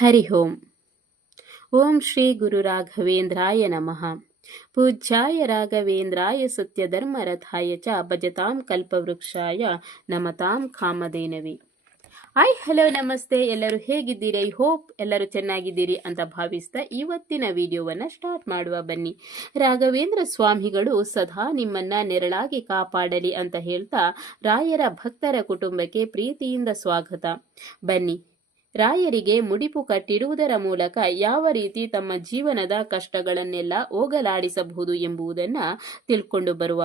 ಹರಿ ಓಂ. ಓಂ ಶ್ರೀ ಗುರು ರಾಘವೇಂದ್ರಾಯ ನಮಃ. ಪೂಜ್ಯಾಯ ರಾಘವೇಂದ್ರಾಯ ಸತ್ಯಧರ್ಮರಥಾಯ ಚ ಭಜತಾಂ ಕಲ್ಪವೃಕ್ಷಾಯ ನಮತಾಂ ಕಾಮಧೇನವೇ. ಹಾಯ್, ಹಲೋ, ನಮಸ್ತೆ. ಎಲ್ಲರೂ ಹೇಗಿದ್ದೀರಿ? ಐ ಹೋಪ್ ಎಲ್ಲರೂ ಚೆನ್ನಾಗಿದ್ದೀರಿ ಅಂತ ಭಾವಿಸ್ತಾ ಇವತ್ತಿನ ವಿಡಿಯೋವನ್ನು ಸ್ಟಾರ್ಟ್ ಮಾಡುವ. ಬನ್ನಿ. ರಾಘವೇಂದ್ರ ಸ್ವಾಮಿಗಳು ಸದಾ ನಿಮ್ಮನ್ನ ನೆರಳಾಗಿ ಕಾಪಾಡಲಿ ಅಂತ ಹೇಳ್ತಾ ರಾಯರ ಭಕ್ತರ ಕುಟುಂಬಕ್ಕೆ ಪ್ರೀತಿಯಿಂದ ಸ್ವಾಗತ. ಬನ್ನಿ, ರಾಯರಿಗೆ ಮುಡಿಪು ಕಟ್ಟಿರುವುದರ ಮೂಲಕ ಯಾವ ರೀತಿ ತಮ್ಮ ಜೀವನದ ಕಷ್ಟಗಳನ್ನೆಲ್ಲ ಹೋಗಲಾಡಿಸಬಹುದು ಎಂಬುದನ್ನು ತಿಳ್ಕೊಂಡು ಬರುವ.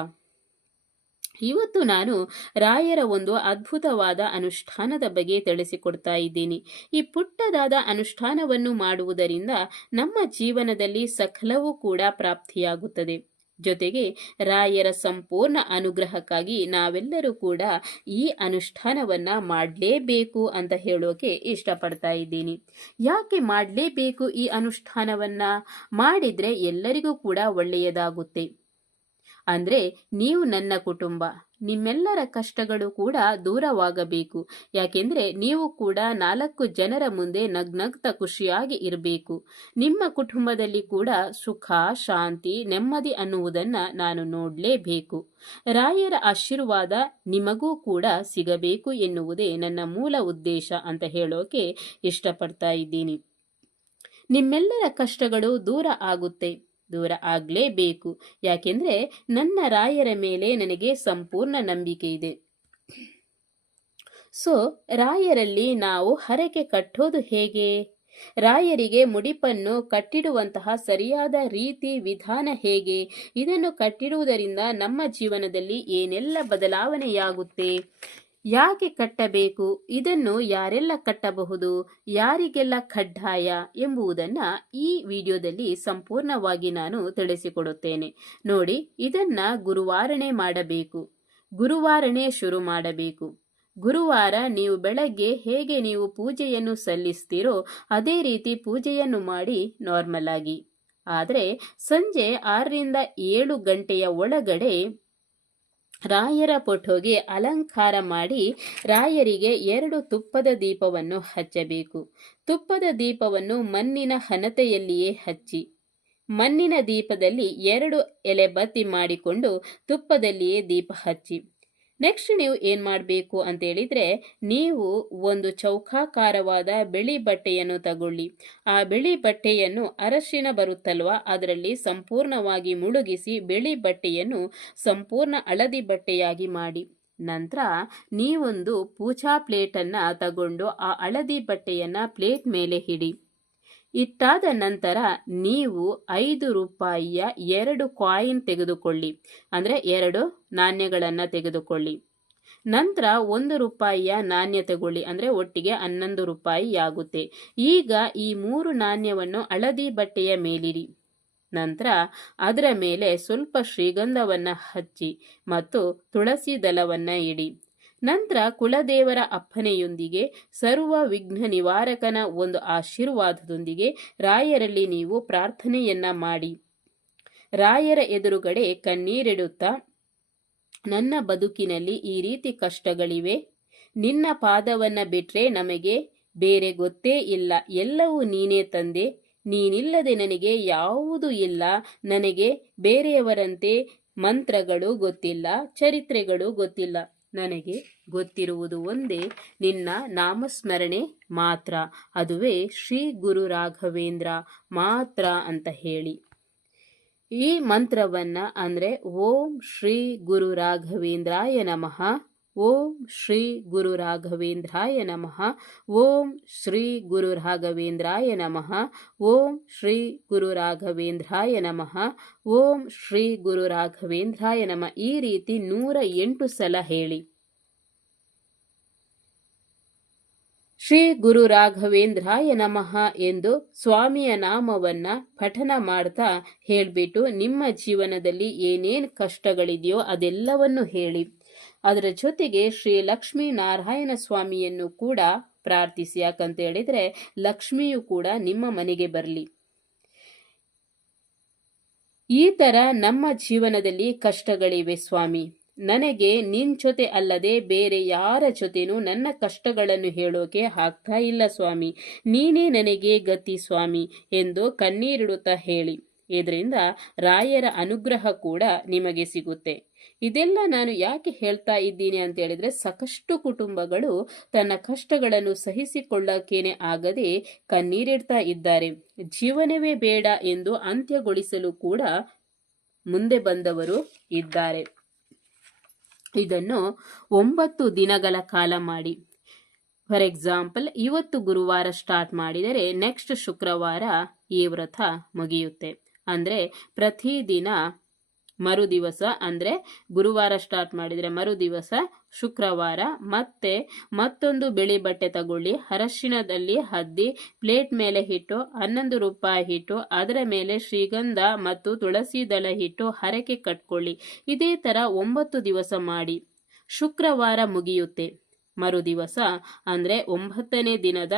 ಇವತ್ತು ನಾನು ರಾಯರ ಒಂದು ಅದ್ಭುತವಾದ ಅನುಷ್ಠಾನದ ಬಗ್ಗೆ ತಿಳಿಸಿಕೊಡ್ತಾ ಇದ್ದೀನಿ. ಈ ಪುಟ್ಟದಾದ ಅನುಷ್ಠಾನವನ್ನು ಮಾಡುವುದರಿಂದ ನಮ್ಮ ಜೀವನದಲ್ಲಿ ಸಕಲವೂ ಕೂಡ ಪ್ರಾಪ್ತಿಯಾಗುತ್ತದೆ. ಜೊತೆಗೆ ರಾಯರ ಸಂಪೂರ್ಣ ಅನುಗ್ರಹಕ್ಕಾಗಿ ನಾವೆಲ್ಲರೂ ಕೂಡ ಈ ಅನುಷ್ಠಾನವನ್ನ ಮಾಡಲೇಬೇಕು ಅಂತ ಹೇಳೋಕೆ ಇಷ್ಟಪಡ್ತಾ ಇದ್ದೀನಿ. ಯಾಕೆ ಮಾಡಲೇಬೇಕು? ಈ ಅನುಷ್ಠಾನವನ್ನ ಮಾಡಿದ್ರೆ ಎಲ್ಲರಿಗೂ ಕೂಡ ಒಳ್ಳೆಯದಾಗುತ್ತೆ. ಅಂದ್ರೆ ನೀವು ನನ್ನ ಕುಟುಂಬ, ನಿಮ್ಮೆಲ್ಲರ ಕಷ್ಟಗಳು ಕೂಡ ದೂರವಾಗಬೇಕು. ಯಾಕೆಂದ್ರೆ ನೀವು ಕೂಡ 4 ಜನರ ಮುಂದೆ ನಗ್ನಗ್ತ ಖುಷಿಯಾಗಿ ಇರಬೇಕು. ನಿಮ್ಮ ಕುಟುಂಬದಲ್ಲಿ ಕೂಡ ಸುಖ, ಶಾಂತಿ, ನೆಮ್ಮದಿ ಅನ್ನುವುದನ್ನ ನಾನು ನೋಡಲೇಬೇಕು. ರಾಯರ ಆಶೀರ್ವಾದ ನಿಮಗೂ ಕೂಡ ಸಿಗಬೇಕು ಎನ್ನುವುದೇ ನನ್ನ ಮೂಲ ಉದ್ದೇಶ ಅಂತ ಹೇಳೋಕೆ ಇಷ್ಟಪಡ್ತಾ ಇದ್ದೀನಿ. ನಿಮ್ಮೆಲ್ಲರ ಕಷ್ಟಗಳು ದೂರ ಆಗುತ್ತೆ, ದೂರ ಆಗಲೇಬೇಕು. ಯಾಕೆಂದ್ರೆ ನನ್ನ ರಾಯರ ಮೇಲೆ ನನಗೆ ಸಂಪೂರ್ಣ ನಂಬಿಕೆ ಇದೆ. ರಾಯರಲ್ಲಿ ನಾವು ಹರಕೆ ಕಟ್ಟೋದು ಹೇಗೆ? ರಾಯರಿಗೆ ಮುಡಿಪನ್ನು ಕಟ್ಟಿಡುವಂತಹ ಸರಿಯಾದ ರೀತಿ ವಿಧಾನ ಹೇಗೆ? ಇದನ್ನು ಕಟ್ಟಿಡುವುದರಿಂದ ನಮ್ಮ ಜೀವನದಲ್ಲಿ ಏನೆಲ್ಲ ಬದಲಾವಣೆಯಾಗುತ್ತೆ? ಯಾಕೆ ಕಟ್ಟಬೇಕು? ಇದನ್ನು ಯಾರೆಲ್ಲ ಕಟ್ಟಬಹುದು? ಯಾರಿಗೆಲ್ಲ ಕಡ್ಡಾಯ ಎಂಬುದನ್ನ ಈ ವಿಡಿಯೋದಲ್ಲಿ ಸಂಪೂರ್ಣವಾಗಿ ನಾನು ತಿಳಿಸಿಕೊಡುತ್ತೇನೆ. ನೋಡಿ, ಇದನ್ನ ಗುರುವಾರನೇ ಮಾಡಬೇಕು. ಗುರುವಾರನೇ ಶುರು ಮಾಡಬೇಕು. ಗುರುವಾರ ನೀವು ಬೆಳಗ್ಗೆ ಹೇಗೆ ನೀವು ಪೂಜೆಯನ್ನು ಸಲ್ಲಿಸ್ತೀರೋ ಅದೇ ರೀತಿ ಪೂಜೆಯನ್ನು ಮಾಡಿ ನಾರ್ಮಲ್ ಆಗಿ. ಆದರೆ ಸಂಜೆ 6ರಿಂದ 7 ಗಂಟೆಯ ಒಳಗಡೆ ರಾಯರ ಫೋಟೋಗೆ ಅಲಂಕಾರ ಮಾಡಿ ರಾಯರಿಗೆ 2 ತುಪ್ಪದ ದೀಪವನ್ನು ಹಚ್ಚಬೇಕು. ತುಪ್ಪದ ದೀಪವನ್ನು ಮಣ್ಣಿನ ಹಣತೆಯಲ್ಲಿಯೇ ಹಚ್ಚಿ, ಮಣ್ಣಿನ ದೀಪದಲ್ಲಿ 2 ಎಲೆ ಬತ್ತಿ ಮಾಡಿಕೊಂಡು ತುಪ್ಪದಲ್ಲಿಯೇ ದೀಪ ಹಚ್ಚಿ. ನೆಕ್ಸ್ಟ್ ನೀವು ಏನ್ ಮಾಡಬೇಕು ಅಂತ ಹೇಳಿದ್ರೆ, ನೀವು ಒಂದು ಚೌಕಾಕಾರವಾದ ಬಿಳಿ ಬಟ್ಟೆಯನ್ನು ತಗೊಳ್ಳಿ. ಆ ಬಿಳಿ ಬಟ್ಟೆಯನ್ನು ಅರಶಿನ ಬರುತ್ತಲ್ವಾ, ಅದರಲ್ಲಿ ಸಂಪೂರ್ಣವಾಗಿ ಮುಳುಗಿಸಿ ಬಿಳಿ ಬಟ್ಟೆಯನ್ನು ಸಂಪೂರ್ಣ ಹಳದಿ ಬಟ್ಟೆಯಾಗಿ ಮಾಡಿ. ನಂತರ ನೀವೊಂದು ಪೂಜಾ ಪ್ಲೇಟನ್ನು ತಗೊಂಡು ಆ ಹಳದಿ ಬಟ್ಟೆಯನ್ನ ಪ್ಲೇಟ್ ಮೇಲೆ ಇಡಿ. ಇಟ್ಟಾದ ನಂತರ ನೀವು 5 ರೂಪಾಯಿಯ 2 ಕಾಯಿನ್ ತೆಗೆದುಕೊಳ್ಳಿ, ಅಂದರೆ 2 ನಾಣ್ಯಗಳನ್ನು ತೆಗೆದುಕೊಳ್ಳಿ. ನಂತರ 1 ರೂಪಾಯಿಯ ನಾಣ್ಯ ತಗೊಳ್ಳಿ, ಅಂದರೆ ಒಟ್ಟಿಗೆ 11 ರೂಪಾಯಿ ಆಗುತ್ತೆ. ಈಗ ಈ 3 ನಾಣ್ಯವನ್ನು ಹಳದಿ ಬಟ್ಟೆಯ ಮೇಲಿರಿ. ನಂತರ ಅದರ ಮೇಲೆ ಸ್ವಲ್ಪ ಶ್ರೀಗಂಧವನ್ನ ಹಚ್ಚಿ ಮತ್ತು ತುಳಸಿ ದಳವನ್ನ ಇಡಿ. ನಂತರ ಕುಲದೇವರ ಅಪ್ಪನೆಯೊಂದಿಗೆ ಸರ್ವ ವಿಘ್ನ ನಿವಾರಕನ ಒಂದು ಆಶೀರ್ವಾದದೊಂದಿಗೆ ರಾಯರಲ್ಲಿ ನೀವು ಪ್ರಾರ್ಥನೆಯನ್ನ ಮಾಡಿ. ರಾಯರ ಎದುರುಗಡೆ ಕಣ್ಣೀರಿಡುತ್ತಾ, ನನ್ನ ಬದುಕಿನಲ್ಲಿ ಈ ರೀತಿ ಕಷ್ಟಗಳಿವೆ, ನಿನ್ನ ಪಾದವನ್ನ ಬಿಟ್ರೆ ನಮಗೆ ಬೇರೆ ಗೊತ್ತೇ ಇಲ್ಲ, ಎಲ್ಲವೂ ನೀನೇ ತಂದೆ, ನೀನಿಲ್ಲದೆ ನನಗೆ ಯಾವುದೂ ಇಲ್ಲ, ನನಗೆ ಬೇರೆಯವರಂತೆ ಮಂತ್ರಗಳು ಗೊತ್ತಿಲ್ಲ, ಚರಿತ್ರೆಗಳು ಗೊತ್ತಿಲ್ಲ, ನನಗೆ ಗೊತ್ತಿರುವುದು ಒಂದೇ ನಿನ್ನ ನಾಮಸ್ಮರಣೆ ಮಾತ್ರ, ಅದುವೇ ಶ್ರೀ ಗುರು ರಾಘವೇಂದ್ರ ಮಾತ್ರ ಅಂತ ಹೇಳಿ. ಈ ಮಂತ್ರವನ್ನ ಅಂದ್ರೆ ಓಂ ಶ್ರೀ ಗುರು ರಾಘವೇಂದ್ರಾಯ ನಮಃ, ಓಂ ಶ್ರೀ ಗುರು ರಾಘವೇಂದ್ರಾಯ ನಮಃ, ಓಂ ಶ್ರೀ ಗುರು ರಾಘವೇಂದ್ರಾಯ ನಮಃ, ಓಂ ಶ್ರೀ ಗುರು ರಾಘವೇಂದ್ರಾಯ ನಮಃ, ಓಂ ಶ್ರೀ ಗುರು ರಾಘವೇಂದ್ರಾಯ ನಮಃ. ಈ ರೀತಿ 108 ಸಲ ಹೇಳಿ. ಶ್ರೀ ಗುರು ರಾಘವೇಂದ್ರಾಯ ನಮಃ ಎಂದು ಸ್ವಾಮಿಯ ನಾಮವನ್ನ ಪಠನ ಮಾಡ್ತಾ ಹೇಳ್ಬಿಟ್ಟು ನಿಮ್ಮ ಜೀವನದಲ್ಲಿ ಏನೇನು ಕಷ್ಟಗಳಿದೆಯೋ ಅದೆಲ್ಲವನ್ನು ಹೇಳಿ. ಅದರ ಜೊತೆಗೆ ಶ್ರೀ ಲಕ್ಷ್ಮೀ ನಾರಾಯಣ ಸ್ವಾಮಿಯನ್ನು ಕೂಡ ಪ್ರಾರ್ಥಿಸಿ. ಯಾಕಂತ ಹೇಳಿದ್ರೆ ಲಕ್ಷ್ಮಿಯು ಕೂಡ ನಿಮ್ಮ ಮನೆಗೆ ಬರಲಿ. ಈ ತರ ನಮ್ಮ ಜೀವನದಲ್ಲಿ ಕಷ್ಟಗಳಿವೆ ಸ್ವಾಮಿ, ನನಗೆ ನಿನ್ ಜೊತೆ ಅಲ್ಲದೆ ಬೇರೆ ಯಾರ ಜೊತೆನೂ ನನ್ನ ಕಷ್ಟಗಳನ್ನು ಹೇಳೋಕೆ ಆಗ್ತಾ ಇಲ್ಲ ಸ್ವಾಮಿ, ನೀನೇ ನನಗೆ ಗತಿ ಸ್ವಾಮಿ ಎಂದು ಕಣ್ಣೀರಿಡುತ್ತಾ ಹೇಳಿ. ಇದರಿಂದ ರಾಯರ ಅನುಗ್ರಹ ಕೂಡ ನಿಮಗೆ ಸಿಗುತ್ತೆ. ಇದೆಲ್ಲ ನಾನು ಯಾಕೆ ಹೇಳ್ತಾ ಇದ್ದೀನಿ ಅಂತ ಹೇಳಿದ್ರೆ, ಸಾಕಷ್ಟು ಕುಟುಂಬಗಳು ತನ್ನ ಕಷ್ಟಗಳನ್ನು ಸಹಿಸಿಕೊಳ್ಳಕ್ಕೇನೆ ಆಗದೆ ಕಣ್ಣೀರಿಡ್ತಾ ಇದ್ದಾರೆ. ಜೀವನವೇ ಬೇಡ ಎಂದು ಅಂತ್ಯಗೊಳಿಸಲು ಕೂಡ ಮುಂದೆ ಬಂದವರು ಇದ್ದಾರೆ. ಇದನ್ನು 9 ದಿನಗಳ ಕಾಲ ಮಾಡಿ. ಫಾರ್ ಎಕ್ಸಾಂಪಲ್, ಇವತ್ತು ಗುರುವಾರ ಸ್ಟಾರ್ಟ್ ಮಾಡಿದರೆ ನೆಕ್ಸ್ಟ್ ಶುಕ್ರವಾರ ಈ ವ್ರತ ಮುಗಿಯುತ್ತೆ. ಅಂದ್ರೆ ಪ್ರತಿದಿನ ಮರುದಿವಸ, ಅಂದ್ರೆ ಗುರುವಾರ ಸ್ಟಾರ್ಟ್ ಮಾಡಿದರೆ ಮರುದಿವಸ ಶುಕ್ರವಾರ ಮತ್ತೆ ಮತ್ತೊಂದು ಬಿಳಿ ಬಟ್ಟೆ ತಗೊಳ್ಳಿ, ಅರಶಿಣದಲ್ಲಿ ಅದ್ದಿ ಪ್ಲೇಟ್ ಮೇಲೆ ಇಟ್ಟು 11 ರೂಪಾಯಿ ಇಟ್ಟು ಅದರ ಮೇಲೆ ಶ್ರೀಗಂಧ ಮತ್ತು ತುಳಸಿ ದಳ ಇಟ್ಟು ಹರಕೆ ಕಟ್ಕೊಳ್ಳಿ. ಇದೇ ತರ 9 ದಿವಸ ಮಾಡಿ. ಶುಕ್ರವಾರ ಮುಗಿಯುತ್ತೆ. ಮರುದಿವಸ ಅಂದ್ರೆ 9ನೇ ದಿನದ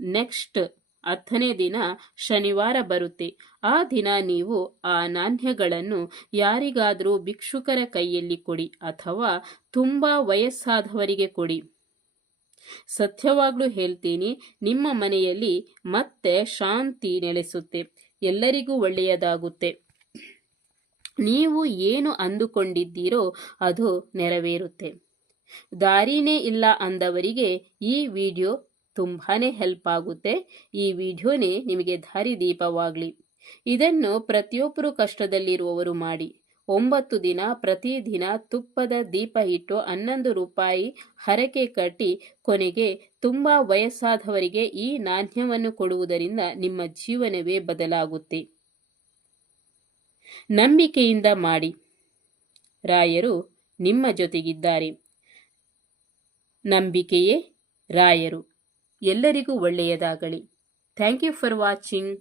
ನೆಕ್ಸ್ಟ್ 10ನೇ ದಿನ ಶನಿವಾರ ಬರುತ್ತೆ. ಆ ದಿನ ನೀವು ಆ ನಾಣ್ಯಗಳನ್ನು ಯಾರಿಗಾದರೂ ಭಿಕ್ಷುಕರ ಕೈಯಲ್ಲಿ ಕೊಡಿ ಅಥವಾ ತುಂಬಾ ವಯಸ್ಸಾದವರಿಗೆ ಕೊಡಿ. ಸತ್ಯವಾಗ್ಲೂ ಹೇಳ್ತೀನಿ, ನಿಮ್ಮ ಮನೆಯಲ್ಲಿ ಮತ್ತೆ ಶಾಂತಿ ನೆಲೆಸುತ್ತೆ, ಎಲ್ಲರಿಗೂ ಒಳ್ಳೆಯದಾಗುತ್ತೆ. ನೀವು ಏನು ಅಂದುಕೊಂಡಿದ್ದೀರೋ ಅದು ನೆರವೇರುತ್ತೆ. ದಾರಿನೇ ಇಲ್ಲ ಅಂದವರಿಗೆ ಈ ವಿಡಿಯೋ ತುಂಬಾನೇ ಹೆಲ್ಪ್ ಆಗುತ್ತೆ. ಈ ವಿಡಿಯೋನೇ ನಿಮಗೆ ದಾರಿದೀಪವಾಗಲಿ. ಇದನ್ನು ಪ್ರತಿಯೊಬ್ಬರು ಕಷ್ಟದಲ್ಲಿರುವವರು ಮಾಡಿ. 9 ದಿನ ಪ್ರತಿದಿನ ತುಪ್ಪದ ದೀಪ ಇಟ್ಟು 11 ರೂಪಾಯಿ ಹರಕೆ ಕಟ್ಟಿ ಕೊನೆಗೆ ತುಂಬಾ ವಯಸ್ಸಾದವರಿಗೆ ಈ ನಾಣ್ಯವನ್ನು ಕೊಡುವುದರಿಂದ ನಿಮ್ಮ ಜೀವನವೇ ಬದಲಾಗುತ್ತೆ. ನಂಬಿಕೆಯಿಂದ ಮಾಡಿ. ರಾಯರು ನಿಮ್ಮ ಜೊತೆಗಿದ್ದಾರೆ. ನಂಬಿಕೆಯೇ ರಾಯರು. ಎಲ್ಲರಿಗೂ ಒಳ್ಳೆಯದಾಗಲಿ. Thank you for watching.